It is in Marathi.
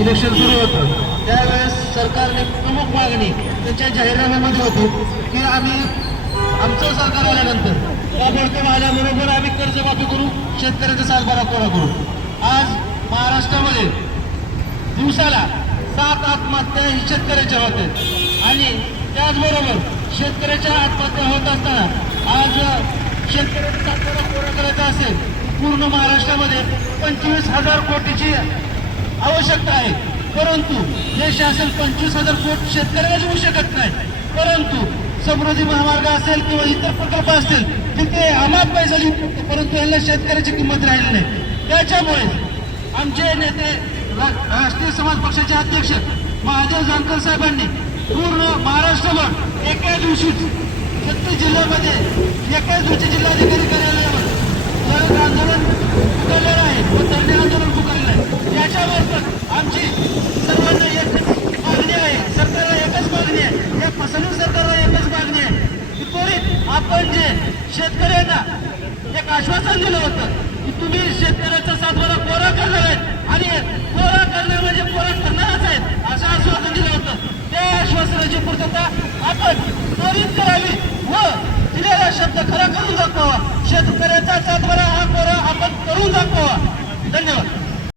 इलेक्शन सुरू होतं. त्यावेळेस सरकारने प्रमुख मागणी त्यांच्या जाहीरनाम्यामध्ये होती की आम्ही आमचं सरकार आल्यानंतर ताबडतोब आल्याबरोबर आम्ही कर्जमाफी करू शेतकऱ्याचा सातबारा कोरा करू. आज महाराष्ट्रामध्ये दिवसाला सात आत्महत्या ही शेतकऱ्याच्या होते आणि त्याचबरोबर शेतकऱ्याच्या आत्महत्या होत असताना आज शेतकऱ्याचा सातबारा कोरा करायचा असेल पूर्ण महाराष्ट्रामध्ये पंचवीस हजार कोटीची आवश्यकता आहे. परंतु हे शासन पंचवीस हजार कोटी शेतकऱ्याला देऊ शकत नाही. परंतु समृद्धी महामार्ग असेल किंवा इतर प्रकल्प असतील तिथे अमाप पैसा देऊ परंतु यांना शेतकऱ्याची किंमत राहिली नाही. त्याच्यामुळे आमचे नेते रा- राष्ट्रीय समाज पक्षाचे अध्यक्ष महादेव जानकर साहेबांनी पूर्ण महाराष्ट्रभर एका दिवशीच छत्तीस जिल्ह्यामध्ये एकाच दिवशी जिल्हाधिकारी कार्यालय आमची सर्वांना एक मागणी आहे. सरकारला एकच मागणी आहे. या फसवणूक सरकारला एकच मागणी आहे. की त्वरित आपण जे शेतकऱ्यांना एक आश्वासन दिलं होतं की तुम्ही शेतकऱ्याचा सातबारा कोरा करणार आहेत आणि कोरा करणार म्हणजे कोरा करणारच आहेत असं आश्वासन दिलं होतं. त्या आश्वासनाची पूर्तता आपण त्वरित करावी व दिलेला शब्द खरा करून दाखवावा. शेतकऱ्याचा सातवारा